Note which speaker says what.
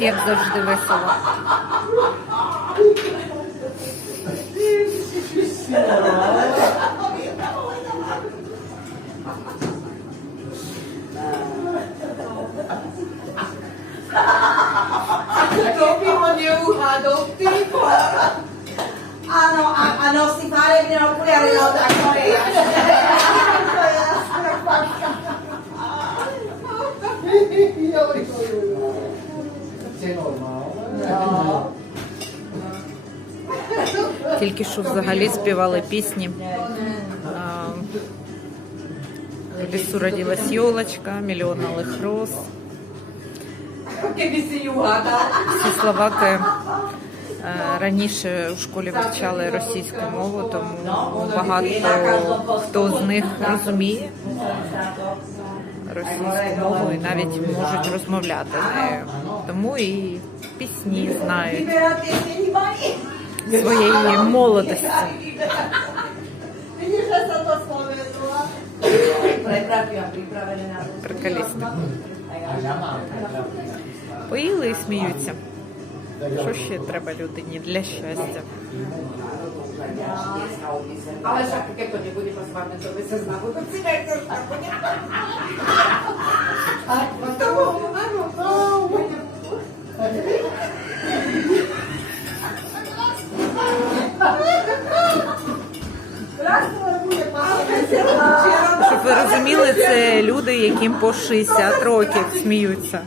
Speaker 1: як завжди, весело.
Speaker 2: Doppi ognuno, doppi
Speaker 3: Ah no, a, a non
Speaker 4: Це нормально.
Speaker 1: Тільки що взагалі співали пісні. В лісу родилась йолочка, мільйон алих роз. Всі словаки е, раніше в школі вивчали російську мову, тому багато хто з них розуміє російську мову навіть можуть розмовляти нею. Тому і пісні знають своєї молодості. Приколісти. Поїли і сміються. Що ще треба людині для щастя?
Speaker 2: To nebude posvárne, to by sa znamo. To si nechce tako To bolo, áno.
Speaker 1: Щоб ви розуміли, це люди, яким по 60 років сміються.